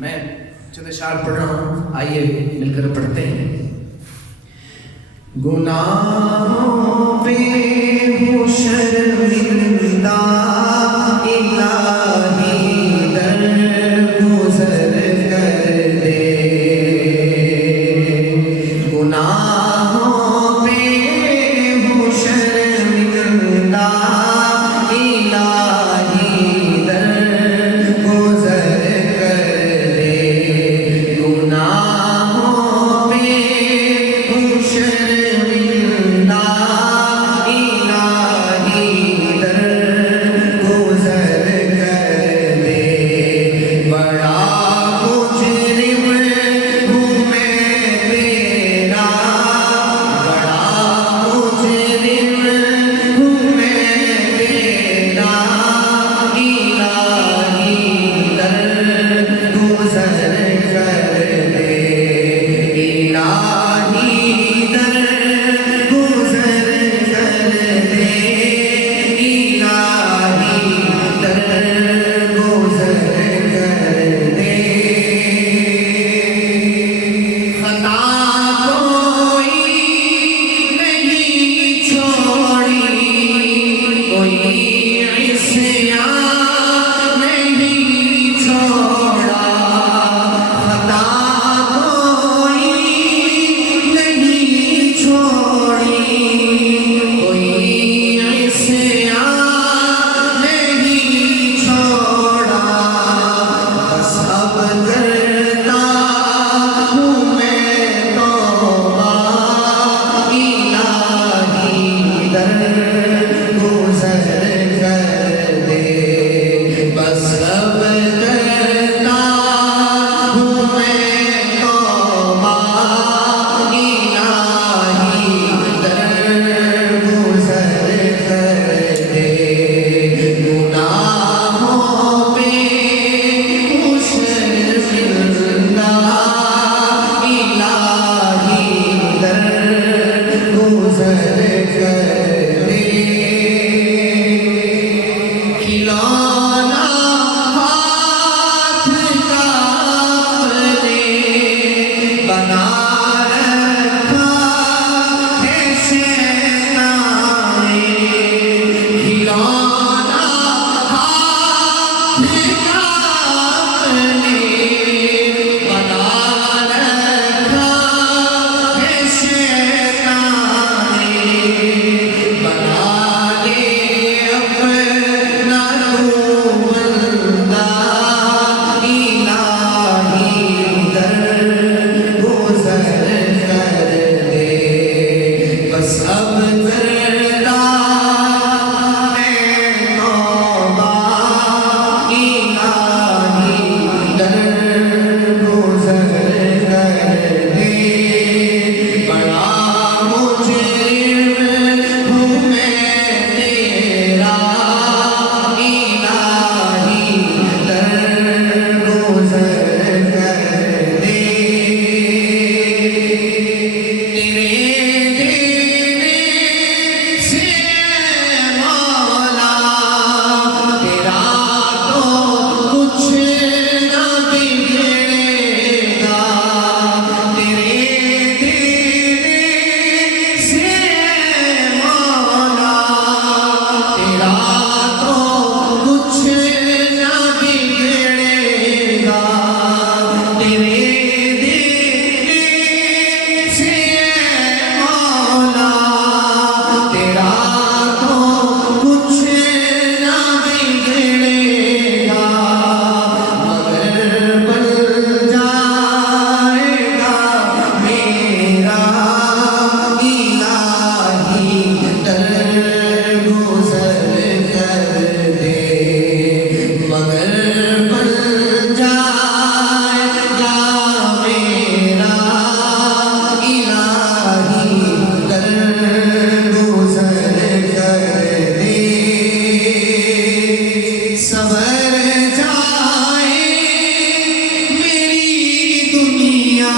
मैं चंद अशआर पढ़ रहा हूँ, आइए मिलकर पढ़ते हैं। गुनाहों पे हूँ शर्मिंदा, इलाही दरगुज़र कर दे। गुनाहों पे हूँ शर्मिंदा, इलाही दरगुज़र कर दे। गुनाहों पे हूँ शर्मिंदा, इलाही दरगुज़र कर दे। बड़ा मुजरिम हूँ मैं तेरा, बड़ा मुजरिम हूँ मैं तेरा, इलाही दरगुज़र कर दे। इलाही दरगुज़र कर दे, इलाही दरगुज़र कर दे। खता कोई नहीं छोड़ी, कोई इस्यान नहीं छोड़ा। खता कोई नहीं छोड़ी, कोई इस्यान नहीं छोड़ा। बस अब करता हूँ मैं तौबा, इलाही दरगुज़र कर दे। बस अब करता हूँ मैं तौबा, इलाही दरगुज़र कर दे। गुनाहों पे हूँ शर्मिंदा, इलाही दरगुज़र कर दे। खिलौना हाथ का अपने बना रखा है शैतान ने। खिलौना हाथ का अपने बना रखा है शैतान ने। बना ले अपना तू बंदा, इलाही दरगुज़र कर दे। बस अब करता मैं तौबा, इलाही दरगुज़र कर दे। बड़ा मुजरिम हूँ मैं तेरा, इलाही दरगुज़र कर दे। तेरे देने से मौला, तेरा तो कुछ न बिगड़ेगा। तेरे देने से मौला, तेरा तो कुछ न बिगड़ेगा। तेरे देने से मौला, तेरा तो कुछ न बिगड़ेगा। मगर बन जाएगा मेरा, इलाही दरगुज़र कर दे। मगर बन जाएगा मेरा, इलाही दरगुज़र कर दे। सवर जाए मेरी दुनिया,